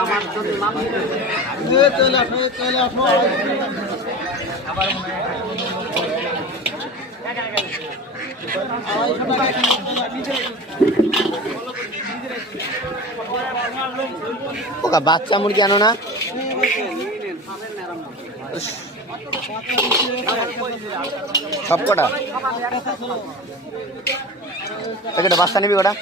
আমার ওকা বাচ্চা মুরগি আনো না সব কটা প্যাকেটে বাচ্চা নিবি কটা